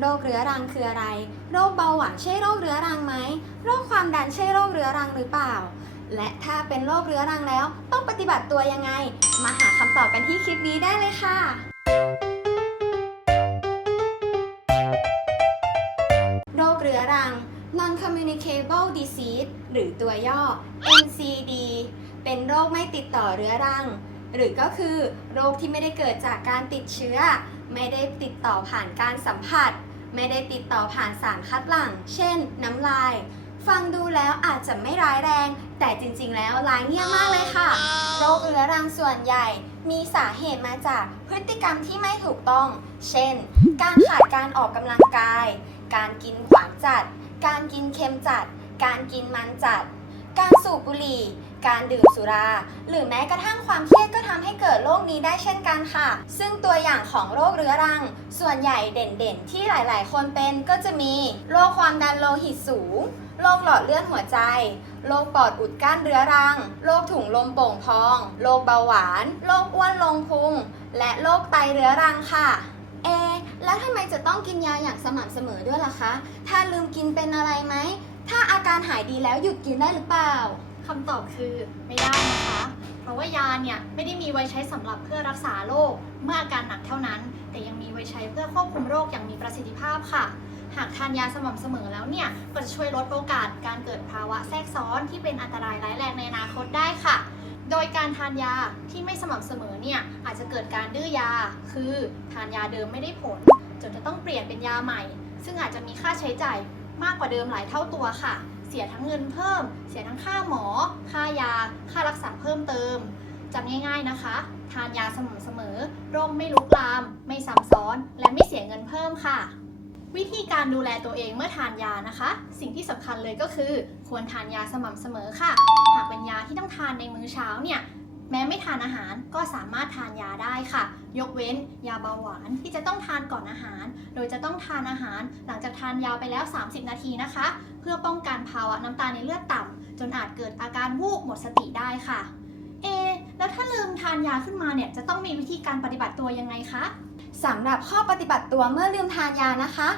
โรคเรื้อรังคืออะไร โรคเบาหวานใช่โรคเรื้อรังไหม โรคความดันใช่โรคเรื้อรังหรือเปล่า และถ้าเป็นโรคเรื้อรังแล้ว ต้องปฏิบัติตัวยังไง มาหาคำตอบกันที่คลิปนี้ได้เลยค่ะโรคเรื้อรัง non communicable disease หรือตัวย่อ NCD เป็นโรคไม่ติดต่อเรื้อรัง หรือก็คือโรคที่ไม่ได้เกิดจากการติดเชื้อ ไม่ได้ติดต่อผ่านการสัมผัส ไม่ได้ติดต่อผ่านสารคัดหลั่ง เช่น น้ำลาย ฟังดูแล้วอาจจะไม่ร้ายแรง แต่จริงๆ แล้วร้ายเงียบมากเลยค่ะ โรคเรื้อรังส่วนใหญ่ มีสาเหตุมาจากพฤติกรรมที่ไม่ถูกต้อง เช่น การขาดการออกกำลังกาย การกินหวานจัด การกินเค็มจัด การกินมันจัด การสูบบุหรี่ การดื่มสุรา หรือแม้กระทั่งความเครียดก็ทำให้เกิดโรคนี้ได้เช่นกันค่ะ ซึ่งตัวอย่างของโรคเรื้อรัง ส่วนใหญ่เด่นๆ ที่หลายๆ คนเป็นก็จะมีโรคความดันโลหิตสูง โรคหลอดเลือดหัวใจ โรคปอดอุดกั้นเรื้อรัง โรคถุงลมโป่งพอง โรคเบาหวาน โรคอ้วนลงพุง และโรคไตเรื้อรังค่ะเอแล้วทำไมจะต้องกินยาอย่างสม่ำเสมอด้วยล่ะคะ ถ้าลืมกินเป็นอะไรไหม ถ้าอาการหายดีแล้วหยุดกินได้หรือเปล่า คำตอบคือไม่ได้นะคะ เพราะว่ายาเนี่ยไม่ได้มีไว้ใช้สำหรับเพื่อรักษาโรคเมื่ออาการหนักเท่านั้น แต่ยังมีไว้ใช้เพื่อควบคุมโรคอย่างมีประสิทธิภาพค่ะ หากทานยาสม่ำเสมอแล้วเนี่ยก็จะช่วยลดโอกาสการเกิดภาวะแทรกซ้อนที่เป็นอันตรายร้ายแรงในอนาคตได้ค่ะ โดยการทานยาที่ไม่สม่ำเสมอเนี่ยอาจจะเกิดการดื้อยา คือทานยาเดิมไม่ได้ผลจนจะต้องเปลี่ยนเป็นยาใหม่ ซึ่งอาจจะมีค่าใช้จ่ายมากกว่าเดิมหลายเท่าตัวค่ะ เสียทั้งเงินเพิ่ม เสียทั้งค่าหมอ ค่ายา ค่ารักษาเพิ่มเติมจำง่ายๆนะคะ ทานยาสม่ำเสมอ โรคไม่ลุกลาม ไม่ซ้ำซ้อน และไม่เสียเงินเพิ่มค่ะ วิธีการดูแลตัวเองเมื่อทานยานะคะ สิ่งที่สำคัญเลยก็คือ ควรทานยาสม่ำเสมอค่ะ หากเป็นยาที่ต้องทานในมื้อเช้าเนี่ยแม้ไม่ทานอาหารก็สามารถทานยาได้ค่ะ ยกเว้นยาเบาหวานที่จะต้องทานก่อนอาหาร โดยจะต้องทานอาหารหลังจากทานยาไปแล้ว 30 นาทีนะคะ เพื่อป้องกันะน้ำตาลในเลือดต่ำจนอาจเกิดอาการวูบหมดสติได้ค่ะ เอ แล้วถ้าลืมทานยาขึ้นมาเนี่ยจะต้องมีวิธีการปฏิบัติตัวยังไงคะสำหรับข้อปฏิบัติตัวเมื่อลืมทานยานะคะ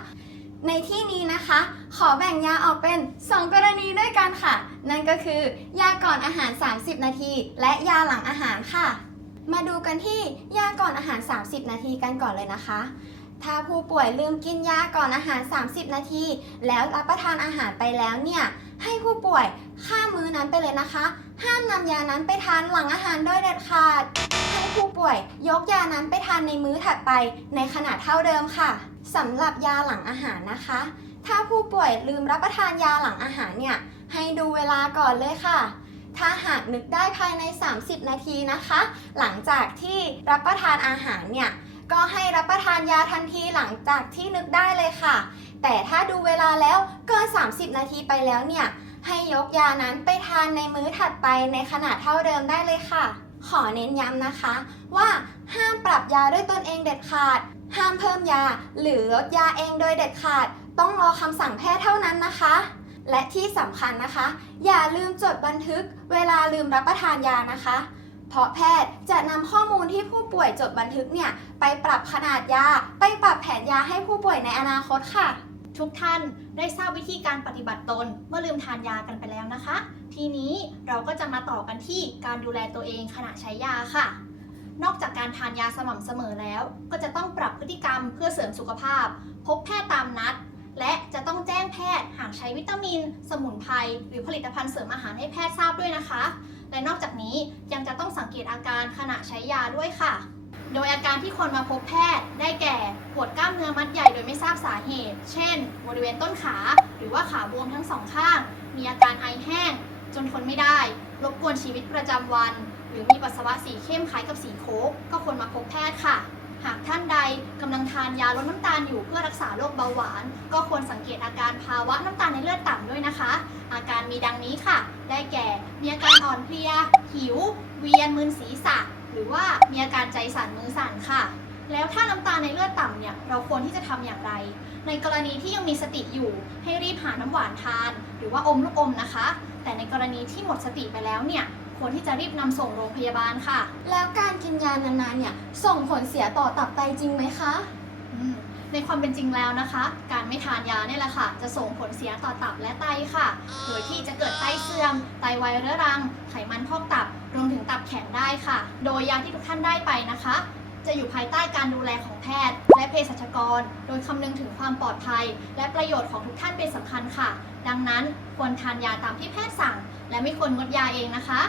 ในที่นี้นะคะ ขอแบ่งยาออกเป็น 2 กรณีด้วยกันค่ะ นั่นก็คือยาก่อนอาหาร 30 นาที และยาหลังอาหารค่ะ มาดูกันที่ยาก่อนอาหาร 30 นาทีกันก่อนเลยนะคะถ้าผู้ป่วยลืมกินยาก่อนอาหาร 30 นาที แล้วรับประทานอาหารไปแล้วเนี่ย ให้ผู้ป่วยข้ามมื้อนั้นไปเลยนะคะ ห้ามนำยานั้นไปทานหลังอาหารโดยเด็ดขาด ให้ผู้ป่วยยกยานั้นไปทานในมื้อถัดไปในขนาดเท่าเดิมค่ะสำหรับยาหลังอาหารนะคะ ถ้าผู้ป่วยลืมรับประทานยาหลังอาหารเนี่ยให้ดูเวลาก่อนเลยค่ะ ถ้าหากนึกได้ภายใน 30 นาทีนะคะ หลังจากที่รับประทานอาหารเนี่ยก็ให้รับประทานยาทันทีหลังจากที่นึกได้เลยค่ะ แต่ถ้าดูเวลาแล้วเกิน 30 นาทีไปแล้วเนี่ย ให้ยกยานั้นไปทานในมื้อถัดไปในขนาดเท่าเดิมได้เลยค่ะ ขอเน้นย้ำนะคะ ว่าห้ามปรับยาด้วยตนเองเด็ดขาด ห้ามเพิ่มยา หรือลดยาเองโดยเด็ดขาด ต้องรอคำสั่งแพทย์เท่านั้นนะคะ และที่สำคัญนะคะ อย่าลืมจดบันทึก เวลาลืมรับประทานยานะคะเพราะแพทย์จะนำข้อมูลที่ผู้ป่วยจดบันทึกเนี่ย ไปปรับขนาดยา ไปปรับแผนยาให้ผู้ป่วยในอนาคตค่ะ ทุกท่านได้ทราบวิธีการปฏิบัติตนเมื่อลืมทานยากันไปแล้วนะคะ ทีนี้เราก็จะมาต่อกันที่การดูแลตัวเองขณะใช้ยาค่ะ นอกจากการทานยาสม่ำเสมอแล้ว ก็จะต้องปรับพฤติกรรมเพื่อเสริมสุขภาพ พบแพทย์ตามนัด และจะต้องแจ้งแพทย์หากใช้วิตามิน สมุนไพรหรือผลิตภัณฑ์เสริมอาหารให้แพทย์ทราบด้วยนะคะ และนอกจากนี้ยังจะต้องสังเกตอาการขณะใช้ยาด้วยค่ะ โดยอาการที่คนมาพบแพทย์ได้แก่ปวดกล้ามเนื้อมัดใหญ่โดยไม่ทราบสาเหตุ เช่น บริเวณต้นขา หรือว่าขาบวมทั้งสองข้าง มีอาการไอแห้ง จนทนไม่ได้ รบกวนชีวิตประจำวัน หรือมีปัสสาวะสีเข้มคล้ายกับสีโคกก็ควรมาพบแพทย์ค่ะ หากท่านใดกำลังทานยาลดน้ำตาลอยู่เพื่อรักษาโรคเบาหวาน ก็ควรสังเกตอาการภาวะน้ำตาลในเลือดต่ำด้วยนะคะ อาการมีดังนี้ค่ะ ได้แก่ มีอาการอ่อนเพลีย หิว เวียนมึนศีรษะ หรือว่ามีอาการใจสั่นมือสั่นค่ะ แล้วถ้าน้ำตาลในเลือดต่ำเนี่ยเราควรที่จะทำอย่างไร ในกรณีที่ยังมีสติอยู่ให้รีบหาน้ำหวานทาน หรือว่าอมลูกอมนะคะ แต่ในกรณีที่หมดสติไปแล้วเนี่ยควรที่จะรีบนำส่งโรงพยาบาลค่ะ แล้วการกินยานานๆเนี่ยส่งผลเสียต่อตับไตจริงไหมคะอืม ในความเป็นจริงแล้วนะคะ การไม่ทานยาเนี่ยแหละค่ะ จะส่งผลเสียต่อตับและไตค่ะ โดยที่จะเกิดไตเสื่อม ไตวายเรื้อรัง ไขมันพอกตับ รวมถึงตับแข็งได้ค่ะ โดยยาที่ทุกท่านได้ไปนะคะ จะอยู่ภายใต้การดูแลของแพทย์ และเภสัชกร โดยคำนึงถึงความปลอดภัย และประโยชน์ของทุกท่านเป็นสำคัญค่ะ ดังนั้นควรทานยาตามที่แพทย์สั่ง และไม่ควรงดยาเองนะคะ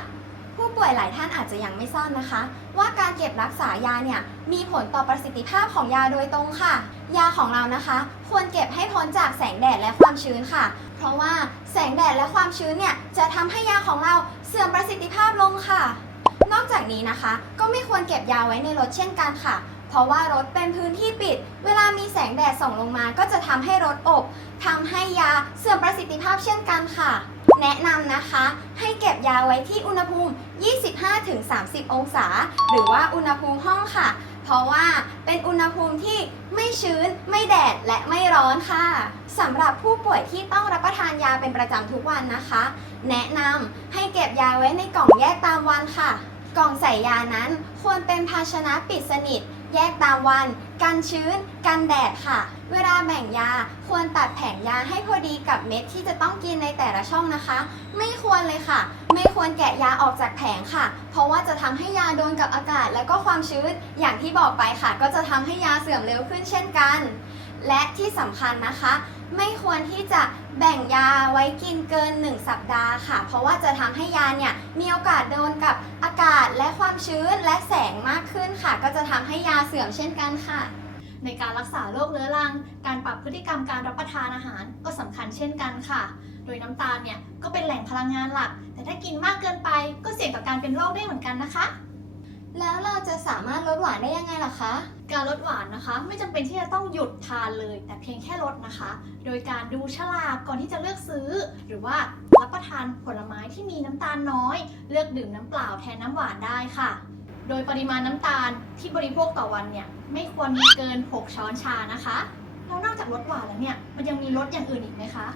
ผู้ป่วยหลายท่านอาจจะยังไม่ทราบนะคะ ว่าการเก็บรักษายาเนี่ยมีผลต่อประสิทธิภาพของยาโดยตรงค่ะ ยาของเรานะคะ ควรเก็บให้พ้นจากแสงแดดและความชื้นค่ะ เพราะว่าแสงแดดและความชื้นเนี่ยจะทำให้ยาของเราเสื่อมประสิทธิภาพลงค่ะ นอกจากนี้นะคะ ก็ไม่ควรเก็บยาไว้ในรถเช่นกันค่ะ เพราะว่ารถเป็นพื้นที่ปิด เวลามีแสงแดดส่องลงมา ก็จะทำให้รถอบทำให้ยาเสื่อมประสิทธิภาพเช่นกันค่ะ แนะนำนะคะ ให้เก็บยาไว้ที่อุณหภูมิ 25-30 องศา หรือว่าอุณหภูมิห้องค่ะ เพราะว่าเป็นอุณหภูมิที่ไม่ชื้น ไม่แดดและไม่ร้อนค่ะสำหรับผู้ป่วยที่ต้องรับประทานยาเป็นประจำทุกวันนะคะ แนะนำให้เก็บยาไว้ในกล่องแยกตามวันค่ะ กล่องใส่ยานั้นควรเป็นภาชนะปิดสนิท แยกตามวัน กันชื้น กันแดดค่ะ เวลาแบ่งยาควรตัดแผงยาให้พอดีกับเม็ดที่จะต้องกินในแต่ละช่องนะคะ ไม่ควรเลยค่ะ ไม่ควรแกะยาออกจากแผงค่ะ เพราะว่าจะทำให้ยาโดนกับอากาศ และก็ความชื้น อย่างที่บอกไปค่ะ ก็จะทำให้ยาเสื่อมเร็วขึ้นเช่นกัน และที่สำคัญนะคะ ไม่ควรที่จะแบ่งยาไว้กินเกิน 1 สัปดาห์ค่ะ เพราะว่าจะทำให้ยาเนี่ยมีโอกาสโดนกับอากาศและความชื้นและแสงมากขึ้นค่ะ ก็จะทำให้ยาเสื่อมเช่นกันค่ะ ในการรักษาโรคเรื้อรัง การปรับพฤติกรรมการรับประทานอาหารก็สำคัญเช่นกันค่ะ โดยน้ำตาลเนี่ยก็เป็นแหล่งพลังงานหลัก แต่ถ้ากินมากเกินไปก็เสี่ยงต่อการเป็นโรคได้เหมือนกันนะคะ แล้วเราจะสามารถลดหวานได้ยังไงล่ะคะ การลดหวานนะคะ ไม่จำเป็นที่จะต้องหยุดทานเลย แต่เพียงแค่ลดนะคะ โดยการดูฉลากก่อนที่จะเลือกซื้อ หรือว่ารับประทานผลไม้ที่มีน้ำตาลน้อย เลือกดื่มน้ำเปล่าแทนน้ำหวานได้ค่ะ โดยปริมาณน้ำตาลที่บริโภคต่อวันเนี่ยไม่ควรมีเกิน 6 ช้อนชานะคะแล้วนอกจากลดหวานแล้วเนี่ยมันยังมีลดอย่างอื่นอีกไหมคะ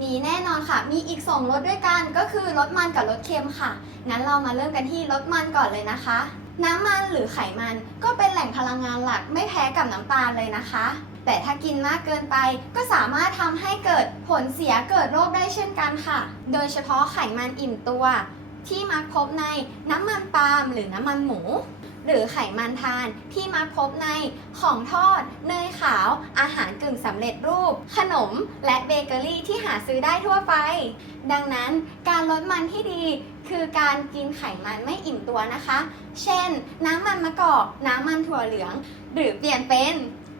มีแน่นอนค่ะ มีอีก 2รสด้วยกัน ก็คือรสมันกับรสเค็มค่ะ งั้นเรามาเริ่มกันที่รสมันก่อนเลยนะคะ น้ำมันหรือไขมันก็เป็นแหล่งพลังงานหลักไม่แพ้กับน้ำตาลเลยนะคะ แต่ถ้ากินมากเกินไปก็สามารถทำให้เกิดผลเสียเกิดโรคได้เช่นกันค่ะ โดยเฉพาะไขมันอิ่มตัว ที่มักพบในน้ำมันปาล์มหรือน้ำมันหมู หรือไขมันทานที่มักพบในของทอด เนยขาว อาหารกึ่งสำเร็จรูป ขนม และเบเกอรี่ที่หาซื้อได้ทั่วไป ดังนั้นการลดมันที่ดีคือการกินไขมันไม่อิ่มตัวนะคะ เช่น น้ำมันมะกอก น้ำมันถั่วเหลือง หรือเปลี่ยนเป็น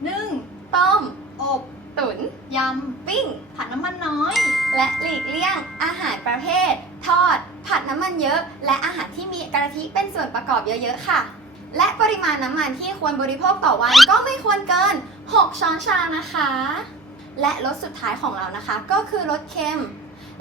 นึ่ง ต้ม อบ ตุ๋นยปิ้งำผัดน้ำมันน้อย และหลีกเลี่ยงอาหารประเภท ทอด ผัดน้ำมันเยอะ และอาหารที่มีกะทิเป็นส่วนประกอบเยอะๆค่ะ และปริมาณน้ำมันที่ควรบริโภคต่อวันก็ไม่ควรเกิน 6 ช้อนชานะคะ และรสสุดท้ายของเรานะคะ ก็คือรสเค็ม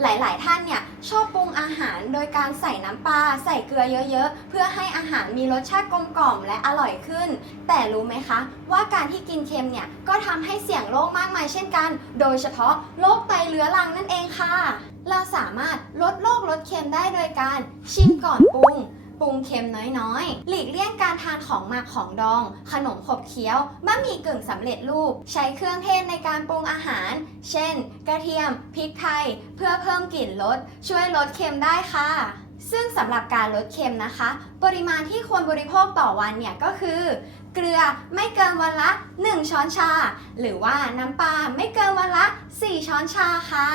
หลายๆ ท่านเนี่ยชอบปรุงอาหารโดยการใส่น้ำปลาใส่เกลือเยอะๆ เพื่อให้อาหารมีรสชาติกลมกล่อมและอร่อยขึ้น แต่รู้ไหมคะ ว่าการที่กินเค็มเนี่ยก็ทำให้เสี่ยงโรคมากมายเช่นกัน โดยเฉพาะโรคไตเรื้อรังนั่นเองค่ะ เราสามารถลดโรคลดเค็มได้โดยการชิมก่อนปรุง ปรุงเค็มน้อยๆ หลีกเลี่ยงการทานของหมักของดอง ขนมขบเคี้ยวบะหมี่กึ่งสำเร็จรูป ใช้เครื่องเทศในการปรุงอาหาร เช่น กระเทียม พริกไทย เพื่อเพิ่มกลิ่นรสช่วยลดเค็มได้ค่ะซึ่งสำหรับการลดเค็มนะคะ ปริมาณที่ควรบริโภคต่อวันเนี่ยก็คือ เกลือไม่เกินวันละ 1 ช้อนชา หรือว่าน้ำปลาไม่เกินวันละ 4 ช้อนชาค่ะ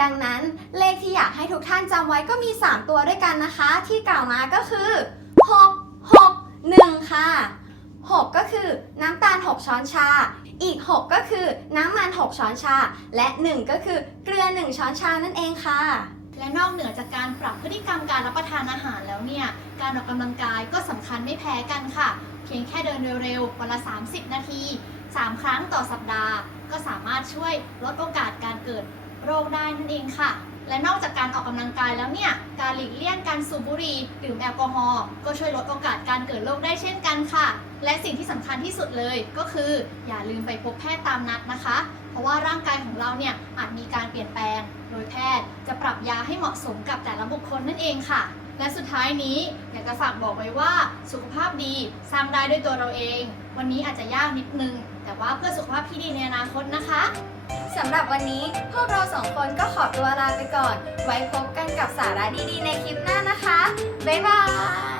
ดังนั้นเลขที่อยากให้ทุกท่านจำไว้ก็มี 3 ตัวด้วยกันนะคะ ที่กล่าวมาก็คือ 6 6 1 ค่ะ 6 ก็คือน้ำตาล 6 ช้อนชา อีก 6 ก็คือน้ำมัน 6 ช้อนชา และ 1 ก็คือเกลือ 1 ช้อนชานั่นเองค่ะและนอกเหนือจากการปรับพฤติกรรมการรับประทานอาหารแล้วเนี่ย การออกกำลังกายก็สำคัญไม่แพ้กันค่ะ พียงแค่เดินเร็วๆวันละ 30 นาที 3 ครั้งต่อสัปดาห์ ก็สามารถช่วยลดโอกาสการเกิดโรคได้นั่นเองค่ะ และนอกจากการออกกำลังกายแล้วเนี่ย การหลีกเลี่ยงการสูบบุหรี่ดื่มแอลกอฮอล์ก็ช่วยลดโอกาสการเกิดโรคได้เช่นกันค่ะ และสิ่งที่สำคัญที่สุดเลยก็คือ อย่าลืมไปพบแพทย์ตามนัดนะคะ เพราะว่าร่างกายของเราเนี่ยอาจมีการเปลี่ยนแปลง โดยแพทย์จะปรับยาให้เหมาะสมกับแต่ละบุคคลนั่นเองค่ะ และสุดท้ายนี้อยากจะฝากบอกไว้ว่าสุขภาพดีสร้างได้ด้วยตัวเราเอง วันนี้อาจจะยากนิดนึง แต่ว่าเพื่อสุขภาพที่ดีในอนาคตนะคะสำหรับวันนี้พวกเราสองคนก็ขอตัวลาไปก่อน ไว้พบกันกับสาระดีๆในคลิปหน้านะคะ บ๊ายบาย